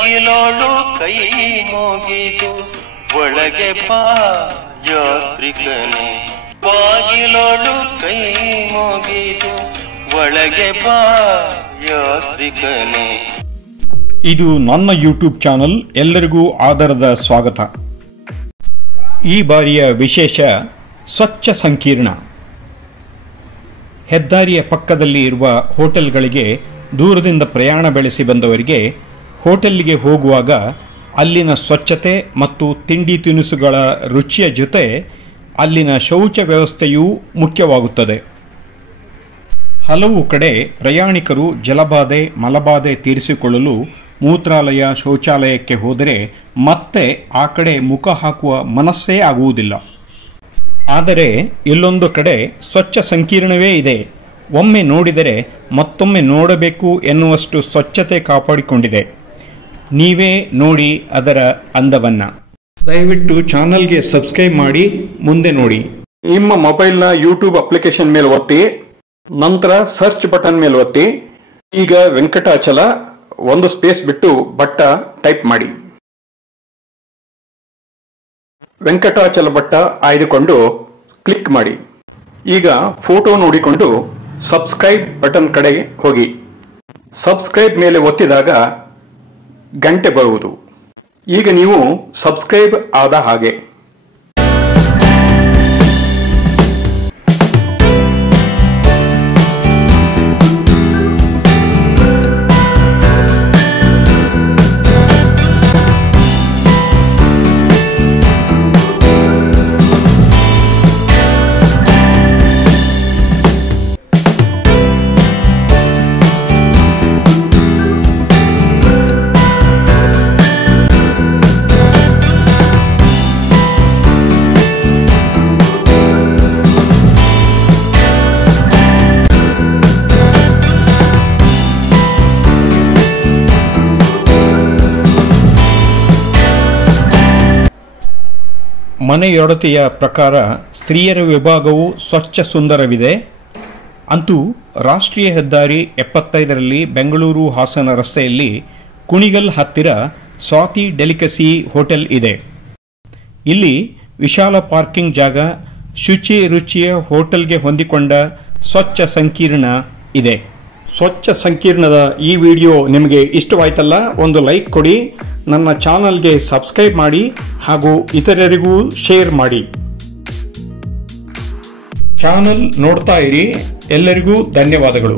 ಬಾಗಿಲೋಳು ಕೈ ಮುಗಿದು ಒಳಗೆ ಬಾ ಯಾತ್ರಿಕನೇ, ಬಾಗಿಲೋಳು ಕೈ ಮುಗಿದು ಒಳಗೆ ಬಾ ಯಾತ್ರಿಕನೇ. ಇದು ನನ್ನ ಯೂಟ್ಯೂಬ್ ಚಾನಲ್, ಎಲ್ಲರಿಗೂ ಆದರದ ಸ್ವಾಗತ. ಈ ಬಾರಿಯ ವಿಶೇಷ ಸ್ವಚ್ಛ ಸಂಕೀರ್ಣ. ಹೆದ್ದಾರಿಯ ಪಕ್ಕದಲ್ಲಿ ಇರುವ ಹೋಟೆಲ್ಗಳಿಗೆ ದೂರದಿಂದ ಪ್ರಯಾಣ ಬೆಳೆಸಿ ಬಂದವರಿಗೆ ಹೋಟೆಲ್ಗೆ ಹೋಗುವಾಗ ಅಲ್ಲಿನ ಸ್ವಚ್ಛತೆ ಮತ್ತು ತಿಂಡಿ ತಿನಿಸುಗಳ ರುಚಿಯ ಜೊತೆ ಅಲ್ಲಿನ ಶೌಚ ವ್ಯವಸ್ಥೆಯೂ ಮುಖ್ಯವಾಗುತ್ತದೆ. ಹಲವು ಕಡೆ ಪ್ರಯಾಣಿಕರು ಜಲಬಾಧೆ ಮಲಬಾಧೆ ತೀರಿಸಿಕೊಳ್ಳಲು ಮೂತ್ರಾಲಯ ಶೌಚಾಲಯಕ್ಕೆ ಹೋದರೆ ಮತ್ತೆ ಆ ಕಡೆ ಮುಖ ಹಾಕುವ ಮನಸ್ಸೇ ಆಗುವುದಿಲ್ಲ. ಆದರೆ ಇಲ್ಲೊಂದು ಕಡೆ ಸ್ವಚ್ಛ ಸಂಕೀರ್ಣವೇ ಇದೆ. ಒಮ್ಮೆ ನೋಡಿದರೆ ಮತ್ತೊಮ್ಮೆ ನೋಡಬೇಕು ಎನ್ನುವಷ್ಟು ಸ್ವಚ್ಛತೆ ಕಾಪಾಡಿಕೊಂಡಿದೆ. ನೀವೇ ನೋಡಿ ಅದರ ಅಂದವನ್ನ. ದಯವಿಟ್ಟು ಚಾನಲ್ಗೆ ಸಬ್ಸ್ಕ್ರೈಬ್ ಮಾಡಿ, ಮುಂದೆ ನೋಡಿ. ನಿಮ್ಮ ಮೊಬೈಲ್ನ ಯೂಟ್ಯೂಬ್ ಅಪ್ಲಿಕೇಶನ್ ಮೇಲೆ ಒತ್ತಿ, ನಂತರ ಸರ್ಚ್ ಬಟನ್ ಮೇಲೆ ಒತ್ತಿ. ಈಗ ವೆಂಕಟಾಚಲ ಒಂದು ಸ್ಪೇಸ್ ಬಿಟ್ಟು ಭಟ್ಟ ಟೈಪ್ ಮಾಡಿ. ವೆಂಕಟಾಚಲ ಭಟ್ಟ ಆಯ್ದುಕೊಂಡು ಕ್ಲಿಕ್ ಮಾಡಿ. ಈಗ ಫೋಟೋ ನೋಡಿಕೊಂಡು ಸಬ್ಸ್ಕ್ರೈಬ್ ಬಟನ್ ಕಡೆ ಹೋಗಿ. ಸಬ್ಸ್ಕ್ರೈಬ್ ಮೇಲೆ ಒತ್ತಿದಾಗ ಗಂಟೆ ಬರುವುದು. ಈಗ ನೀವು ಸಬ್ಸ್ಕ್ರೈಬ್ ಆದ ಹಾಗೆ. ಮನೆಯೊಡತಿಯ ಪ್ರಕಾರ ಸ್ತ್ರೀಯರ ವಿಭಾಗವು ಸ್ವಚ್ಛ ಸುಂದರವಿದೆ. ಅಂತೂ ರಾಷ್ಟ್ರೀಯ ಹೆದ್ದಾರಿ 75ರಲ್ಲಿ ಬೆಂಗಳೂರು ಹಾಸನ ರಸ್ತೆಯಲ್ಲಿ ಕುಣಿಗಲ್ ಹತ್ತಿರ ಸ್ವಾತಿ ಡೆಲಿಕಸಿ ಹೋಟೆಲ್ ಇದೆ. ಇಲ್ಲಿ ವಿಶಾಲ ಪಾರ್ಕಿಂಗ್ ಜಾಗ, ಶುಚಿ ರುಚಿಯ ಹೋಟೆಲ್ಗೆ ಹೊಂದಿಕೊಂಡ ಸ್ವಚ್ಛ ಸಂಕೀರ್ಣ ಇದೆ. ಸ್ವಚ್ಛ ಸಂಕೀರ್ಣದ ಈ ವಿಡಿಯೋ ನಿಮಗೆ ಇಷ್ಟವಾಯ್ತಲ್ಲ? ಒಂದು ಲೈಕ್ ಕೊಡಿ, ನನ್ನ ಚಾನಲ್ಗೆ ಸಬ್ಸ್ಕ್ರೈಬ್ ಮಾಡಿ ಹಾಗೂ ಇತರರಿಗೂ ಶೇರ್ ಮಾಡಿ. ಚಾನಲ್ ನೋಡ್ತಾ ಇರಿ. ಎಲ್ಲರಿಗೂ ಧನ್ಯವಾದಗಳು.